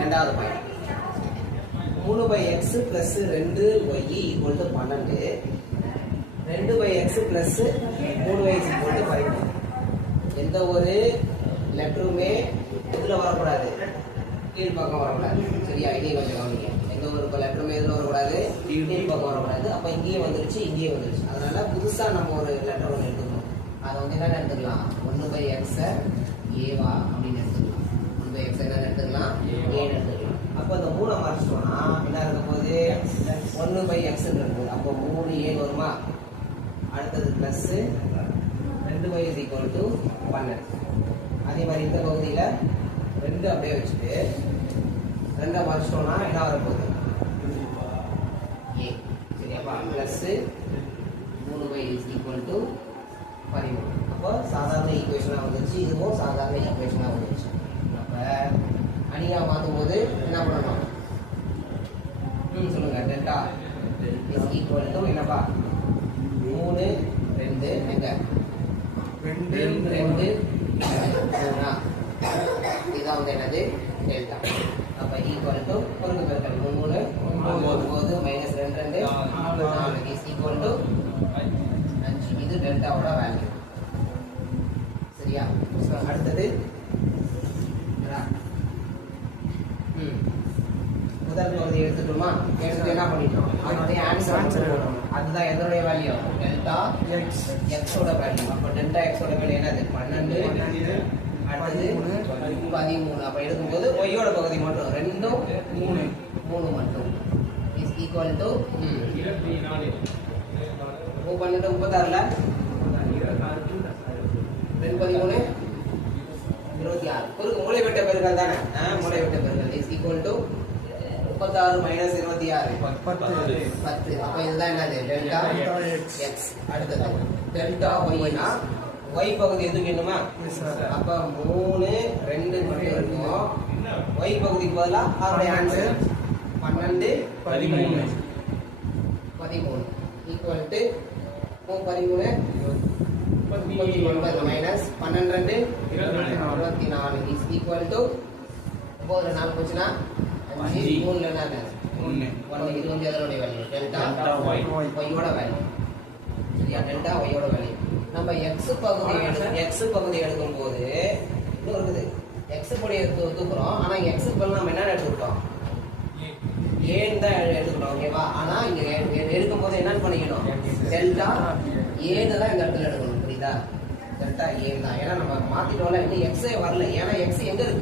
ரெண்டாவது point 3/x plus 2y equal to 12 2/x plus 3y is equal to 5 எந்த ஒரு லெட்டருமே எதுல வரக்கூடாது கீழ் பக்கம் வரக்கூடாது சரியா இதையும் கொஞ்சம் கவனிங்க எந்த ஒரு லெட்டருமே எதுல வரக்கூடாது கீழ் பக்கம் வரக்கூடாது அப்ப இங்கேயே வந்துருச்சு அதனால புதுசா நம்ம ஒரு லெட்டர் ஒன்று எடுத்துக்கணும் அதை வந்து என்ன எடுத்துக்கலாம் 1/x ஏவா அப்படின்னு எடுத்துக்கலாம் 1/x என்ன எடுத்துக்கலாம் ஏன்னு எடுத்துக்கலாம் அப்போ இந்த 3 மறைச்சிட்டோம்னா என்ன இருக்க போகுது 1/x இருக்குது அப்போ 3a வருமா அடுத்தது plus 2y is equal to 12 அதே மாதிரி இந்த பகுதியில் 2 அப்படியே வச்சுட்டு 2 மறைச்சிட்டோம்னா என்ன வரப்போகுது a சரியாப்பா plus 3y is equal to 13 அப்போ சாதாரண ஈக்குவேஷனாக வந்துருச்சு இதுவும் சாதாரண ஈக்குவேஷனாக வந்துருச்சு அப்போ அணியாக மாற்றும் போது என்ன பண்ணணும் சொல்லுங்க டெல்டா இஸ் ஈக்குவல் டு என்னப்பா 3 2 எங்க 2 2 3 இதான் வந்து என்னது டெல்டா அப்போ ஈக்குவல் டு பொருள் பெருக்கல் 3 9 மைனஸ் 2 2 4 இஸ் ஈக்குவல் டு 5 இது டெல்டாவோட வேல்யூ சரியா அடுத்தது முதல் பகுதி எடுத்துட்டோமா எடுத்து என்ன பண்ணிட்டோம் அதனுடைய ஆன்சர் அதுதான் எதனுடைய வேல்யூ டெல்டா எக்ஸ் ஓட வேல்யூ அப்போ டெல்டா எக்ஸ் ஓட வேல்யூ என்னது 12 அடுத்தது 13 அப்போ எடுக்கும்போது ஒய்யோட பகுதி மட்டும் 2 3 மட்டும் இஸ் ஈக்குவல் டு 24 12 36ல 2 13 26 மூளை வெட்ட பெருக்கல் தானே மூளை வெட்ட பெருக்கல் இஸ் ஈக்குவல் டு 36 மைனஸ் 26 10 அப்ப இதுதான் என்னது டெல்டா எக்ஸ் அடுத்தது டெல்டா ஒய்னா ஒய் பகுதி எது வேணுமா அப்ப 3 2 மட்டும் இருக்கும் ஒய் பகுதிக்கு பதிலா அதோட answer 12 13 equal to 13 39 minus 12 24 is equal to இப்போ 4 போச்சுன்னா 5 3 ல என்ன 1 இது வந்து அதனுடைய வேல்யூ டெல்டா ஒய்யோட வேல்யூ சரியா டெல்டா ஒய்யோட வேல்யூ நம்ம x பகுதி எடுக்கும்போது இன்னும் இருக்குது x பகுதி எடுத்துக்கிறோம் ஆனா x பதிலா நம்ம என்ன எடுத்துக்கிட்டோம் ஏன்னு தான் எடுத்துக்கிறோம் ஓகேவா ஆனா இங்க எடுக்கும்போது என்ன பண்ணிக்கணும் டெல்டா ஏன்னு தான் இந்த இடத்துல எடுக்கணும் புரியுதா டெல்டா ஏ தான் ஏன்னா நம்ம மாத்திட்டோம்ல இன்னும் x வரல ஏன்னா x எங்க இருக்கு